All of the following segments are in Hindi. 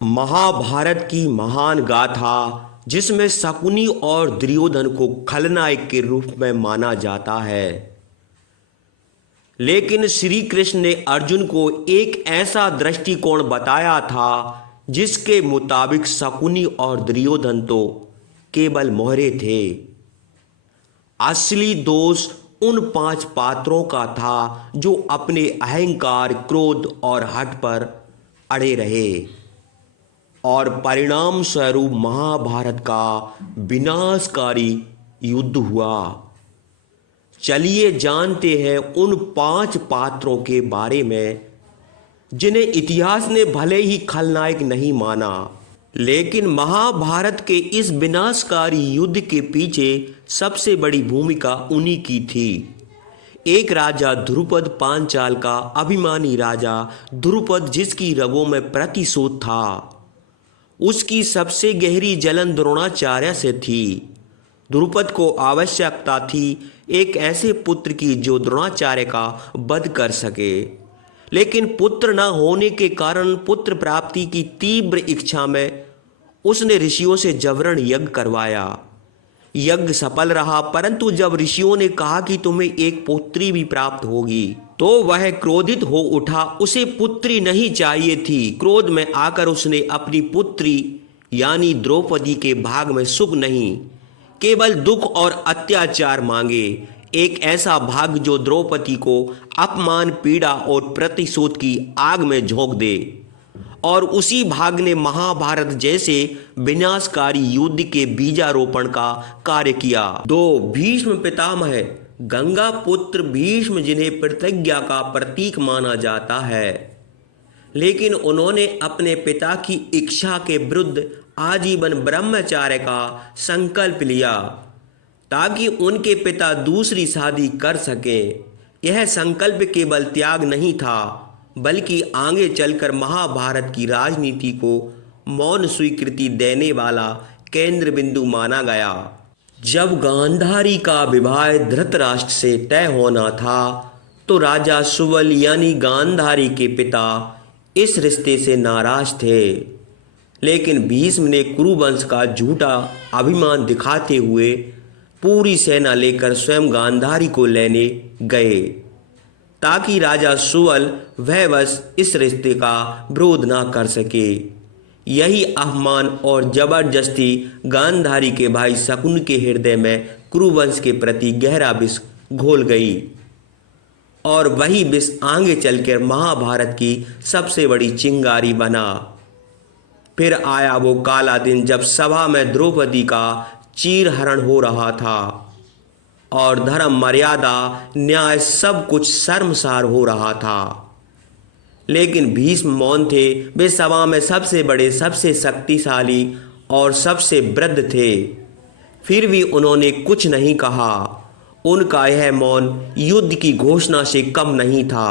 महाभारत की महान गाथा जिसमें शकुनी और दुर्योधन को खलनायक के रूप में माना जाता है। लेकिन श्री कृष्ण ने अर्जुन को एक ऐसा दृष्टिकोण बताया था जिसके मुताबिक शकुनी और दुर्योधन तो केवल मोहरे थे। असली दोष उन 5 पात्रों का था जो अपने अहंकार, क्रोध और हठ पर अड़े रहे और परिणाम स्वरूप महाभारत का विनाशकारी युद्ध हुआ। चलिए जानते हैं उन 5 पात्रों के बारे में जिन्हें इतिहास ने भले ही खलनायक नहीं माना, लेकिन महाभारत के इस विनाशकारी युद्ध के पीछे सबसे बड़ी भूमिका उन्हीं की थी। एक राजा द्रुपद पांचाल का अभिमानी राजा द्रुपद, जिसकी रगों में प्रतिशोध था। उसकी सबसे गहरी जलन द्रोणाचार्य से थी। द्रुपद को आवश्यकता थी एक ऐसे पुत्र की जो द्रोणाचार्य का वध कर सके, लेकिन पुत्र न होने के कारण पुत्र प्राप्ति की तीव्र इच्छा में उसने ऋषियों से जबरन यज्ञ करवाया। यज्ञ सफल रहा, परंतु जब ऋषियों ने कहा कि तुम्हें एक पुत्री भी प्राप्त होगी तो वह क्रोधित हो उठा। उसे पुत्री नहीं चाहिए थी। क्रोध में आकर उसने अपनी पुत्री यानी द्रौपदी के भाग में सुख नहीं, केवल दुख और अत्याचार मांगे। एक ऐसा भाग जो द्रौपदी को अपमान, पीड़ा और प्रतिशोध की आग में झोंक दे। और उसी भाग ने महाभारत जैसे विनाशकारी युद्ध के बीजारोपण का कार्य किया। 2 भीष्म पितामह, गंगा पुत्र भीष्म, जिन्हें प्रतिज्ञा का प्रतीक माना जाता है, लेकिन उन्होंने अपने पिता की इच्छा के विरुद्ध आजीवन ब्रह्मचर्य का संकल्प लिया ताकि उनके पिता दूसरी शादी कर सकें। यह संकल्प केवल त्याग नहीं था, बल्कि आगे चलकर महाभारत की राजनीति को मौन स्वीकृति देने वाला केंद्र बिंदु माना गया। जब गांधारी का विवाह धृतराष्ट्र से तय होना था तो राजा सुबल यानी गांधारी के पिता इस रिश्ते से नाराज थे, लेकिन भीष्म ने कुरुवंश का झूठा अभिमान दिखाते हुए पूरी सेना लेकर स्वयं गांधारी को लेने गए ताकि राजा सुबल वश इस रिश्ते का विरोध ना कर सके। यही अपमान और जबरदस्ती गांधारी के भाई शकुन के हृदय में कुरुवंश के प्रति गहरा विष घोल गई और वही विष आगे चलकर महाभारत की सबसे बड़ी चिंगारी बना। फिर आया वो काला दिन जब सभा में द्रौपदी का चीरहरण हो रहा था और धर्म, मर्यादा, न्याय सब कुछ शर्मसार हो रहा था, लेकिन भीष्म मौन थे। वे सभा में सबसे बड़े, सबसे शक्तिशाली और सबसे वृद्ध थे, फिर भी उन्होंने कुछ नहीं कहा। उनका यह मौन युद्ध की घोषणा से कम नहीं था।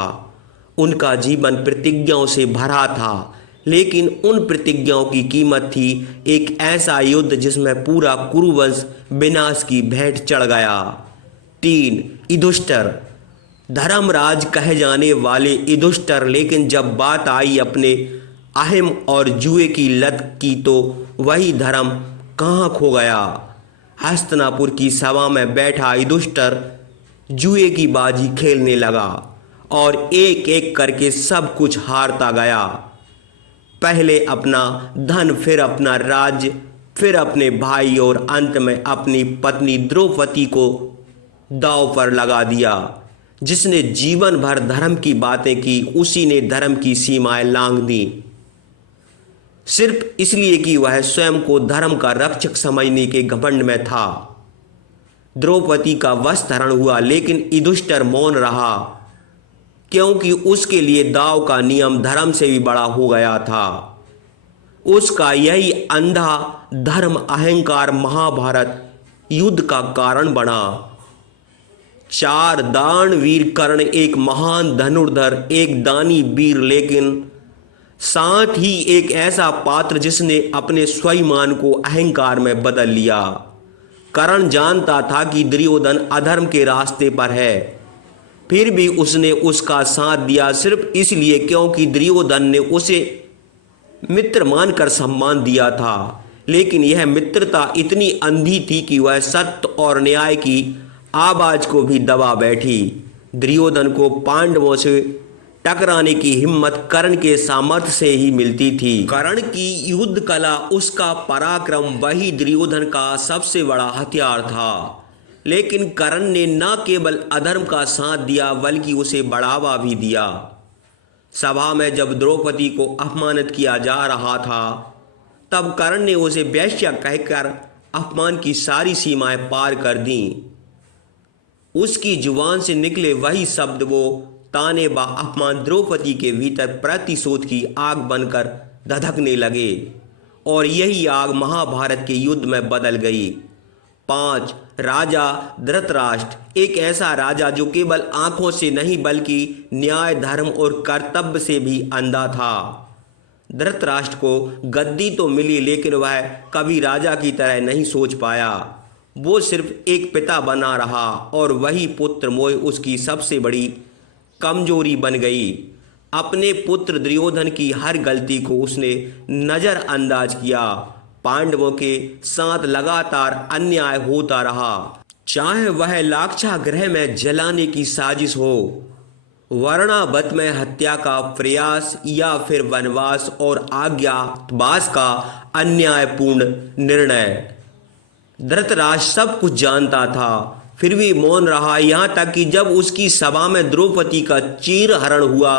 उनका जीवन प्रतिज्ञाओं से भरा था, लेकिन उन प्रतिज्ञाओं की कीमत थी एक ऐसा युद्ध जिसमें पूरा कुरुवंश विनाश की भेंट चढ़ गया। 3 युधिष्ठिर, धर्मराज कहे जाने वाले युधिष्ठिर, लेकिन जब बात आई अपने अहिम और जुए की लत की तो वही धर्म कहाँ खो गया। हस्तिनापुर की सभा में बैठा युधिष्ठिर जुए की बाजी खेलने लगा और एक एक करके सब कुछ हारता गया। पहले अपना धन, फिर अपना राज्य, फिर अपने भाई और अंत में अपनी पत्नी द्रौपदी को दांव पर लगा दिया। जिसने जीवन भर धर्म की बातें की उसी ने धर्म की सीमाएं लांघ दी, सिर्फ इसलिए कि वह स्वयं को धर्म का रक्षक समझने के घमंड में था। द्रौपदी का वस्त्रहरण हुआ, लेकिन युधिष्ठिर मौन रहा क्योंकि उसके लिए दाव का नियम धर्म से भी बड़ा हो गया था। उसका यही अंधा धर्म अहंकार महाभारत युद्ध का कारण बना। 4 दानवीर कर्ण, एक महान धनुर्धर, एक दानी वीर, लेकिन साथ ही एक ऐसा पात्र जिसने अपने स्वाभिमान को अहंकार में बदल लिया। कर्ण जानता था कि दुर्योधन अधर्म के रास्ते पर है, फिर भी उसने उसका साथ दिया सिर्फ इसलिए क्योंकि दुर्योधन ने उसे मित्र मानकर सम्मान दिया था, लेकिन यह मित्रता इतनी अंधी थी कि वह सत्य और न्याय की आवाज को भी दबा बैठी। दुर्योधन को पांडवों से टकराने की हिम्मत कर्ण के सामर्थ्य से ही मिलती थी। कर्ण की युद्ध कला, उसका पराक्रम, वही दुर्योधन का सबसे बड़ा हथियार था। लेकिन कर्ण ने न केवल अधर्म का साथ दिया बल्कि उसे बढ़ावा भी दिया। सभा में जब द्रौपदी को अपमानित किया जा रहा था, तब कर्ण ने उसे वेश्या कहकर अपमान की सारी सीमाएं पार कर दी। उसकी जुबान से निकले वही शब्द, वो ताने व अपमान द्रौपदी के भीतर प्रतिशोध की आग बनकर धधकने लगे और यही आग महाभारत के युद्ध में बदल गई। 5. राजा धृतराष्ट्र, एक ऐसा राजा जो केवल आंखों से नहीं बल्कि न्याय, धर्म और कर्तव्य से भी अंधा था। धृतराष्ट्र को गद्दी तो मिली, लेकिन वह कभी राजा की तरह नहीं सोच पाया। वो सिर्फ एक पिता बना रहा और वही पुत्र मोह उसकी सबसे बड़ी कमजोरी बन गई। अपने पुत्र दुर्योधन की हर गलती को उसने नज़रअंदाज किया। पांडवों के साथ लगातार अन्याय होता रहा, चाहे वह लाक्षागृह में जलाने की साजिश हो, वर्णावत में हत्या का प्रयास या फिर वनवास और अज्ञातवास का अन्यायपूर्ण निर्णय। धृतराष्ट्र सब कुछ जानता था, फिर भी मौन रहा। यहाँ तक कि जब उसकी सभा में द्रौपदी का चीरहरण हुआ,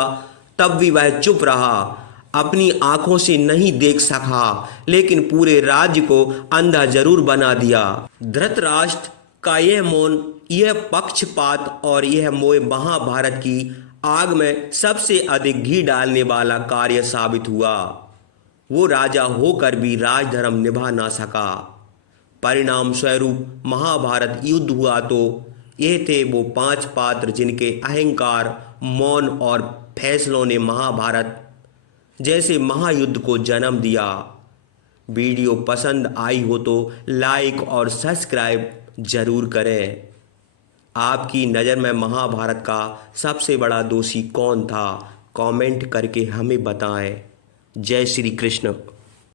तब भी वह चुप रहा। अपनी आंखों से नहीं देख सका, लेकिन पूरे राज्य को अंधा जरूर बना दिया। धृतराष्ट्र का यह मौन, यह पक्षपात और यह मोह महाभारत की आग में सबसे अधिक घी डालने वाला कार्य साबित हुआ। वो राजा होकर भी राजधर्म निभा ना सका। परिणाम स्वरूप महाभारत युद्ध हुआ। तो ये थे वो 5 पात्र जिनके अहंकार, मौन और फैसलों ने महाभारत जैसे महायुद्ध को जन्म दिया। वीडियो पसंद आई हो तो लाइक और सब्सक्राइब जरूर करें। आपकी नज़र में महाभारत का सबसे बड़ा दोषी कौन था? कमेंट करके हमें बताएं। जय श्री कृष्ण।